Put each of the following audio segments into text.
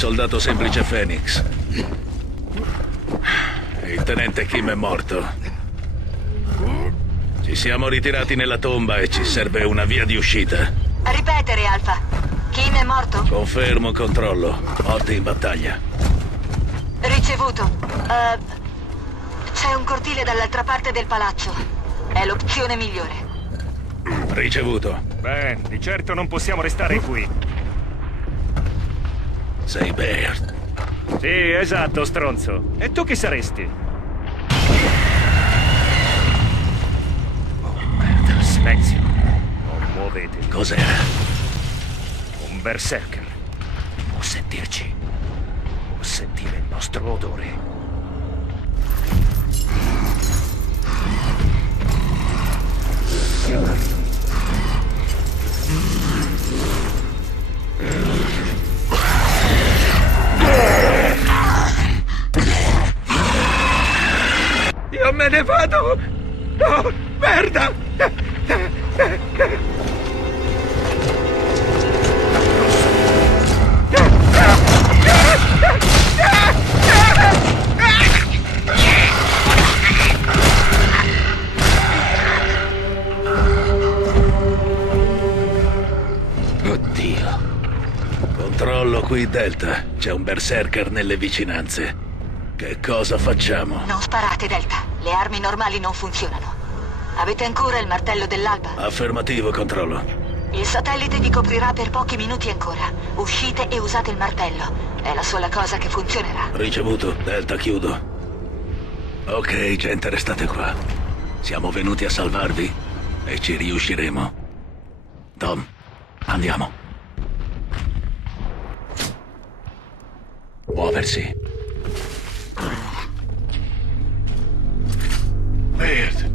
soldato semplice Phoenix. Il tenente Kim è morto. Ci siamo ritirati nella tomba e ci serve una via di uscita. Ripetere, Alfa. Kim è morto? Confermo, controllo. Morti in battaglia. Ricevuto. C'è un cortile dall'altra parte del palazzo. È l'opzione migliore. Ricevuto. Beh, di certo non possiamo restare qui. Sei Baird. Sì, esatto, stronzo. E tu chi saresti? Oh, merda, silenzio. Non muovetevi. Cos'era? Un berserker. Può sentirci. Può sentire il nostro odore. Io me ne vado! No, merda! Oddio. Controllo qui, Delta. C'è un berserker nelle vicinanze. Che cosa facciamo? Non sparate, Delta. Le armi normali non funzionano. Avete ancora il martello dell'alba? Affermativo, controllo. Il satellite vi coprirà per pochi minuti ancora. Uscite e usate il martello. È la sola cosa che funzionerà. Ricevuto. Delta, chiudo. Ok, gente, restate qua. Siamo venuti a salvarvi e ci riusciremo. Tom, andiamo. Muoversi. Baird.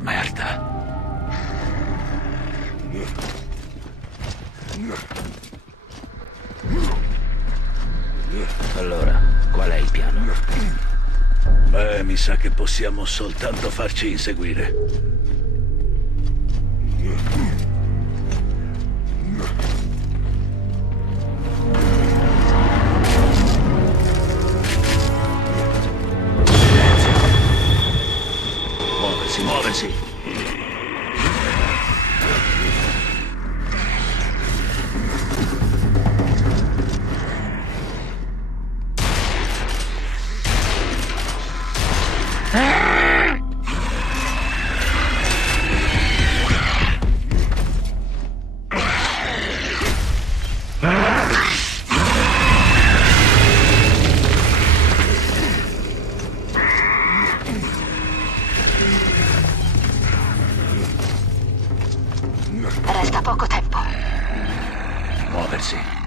Merda. Allora, qual è il piano? Beh, mi sa che possiamo soltanto farci inseguire. Muoversi, muoversi. Resta poco tempo. Muoversi.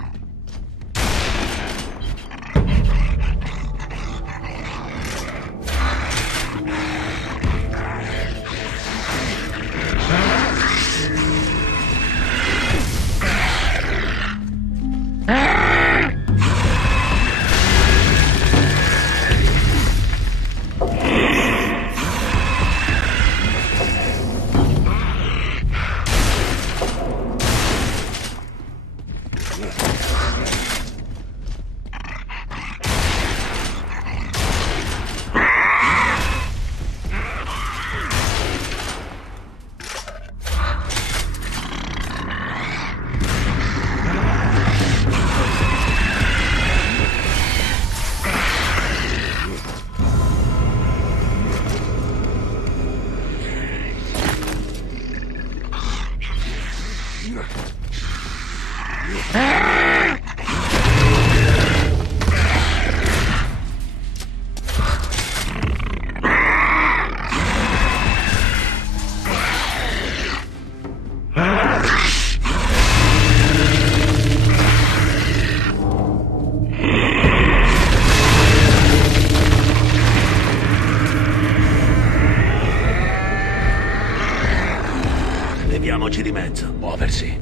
Leviamoci di mezzo, muoversi.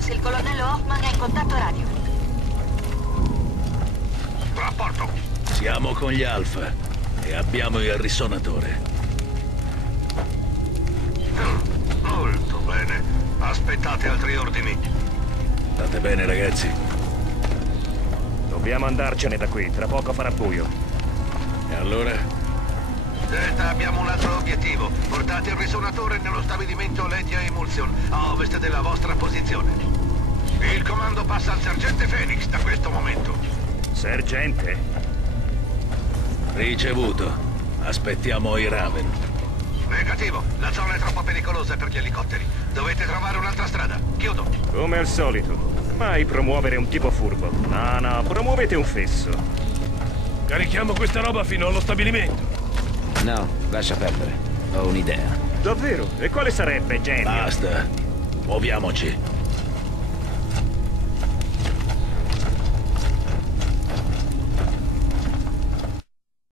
Marcus, il colonnello Hoffman è in contatto radio. Rapporto. Siamo con gli Alfa e abbiamo il risonatore. Molto bene. Aspettate altri ordini. State bene, ragazzi? Dobbiamo andarcene da qui, tra poco farà buio. E allora? Delta, abbiamo un altro obiettivo. Portate il risonatore nello stabilimento Ledia Emulsion, a ovest della vostra posizione. Il comando passa al sergente Phoenix da questo momento. Sergente? Ricevuto. Aspettiamo i Raven. Negativo. La zona è troppo pericolosa per gli elicotteri. Dovete trovare un'altra strada. Chiudo. Come al solito. Mai promuovere un tipo furbo. No, promuovete un fesso. Carichiamo questa roba fino allo stabilimento. No, lascia perdere. Ho un'idea. Davvero? E quale sarebbe, genio? Basta. Muoviamoci.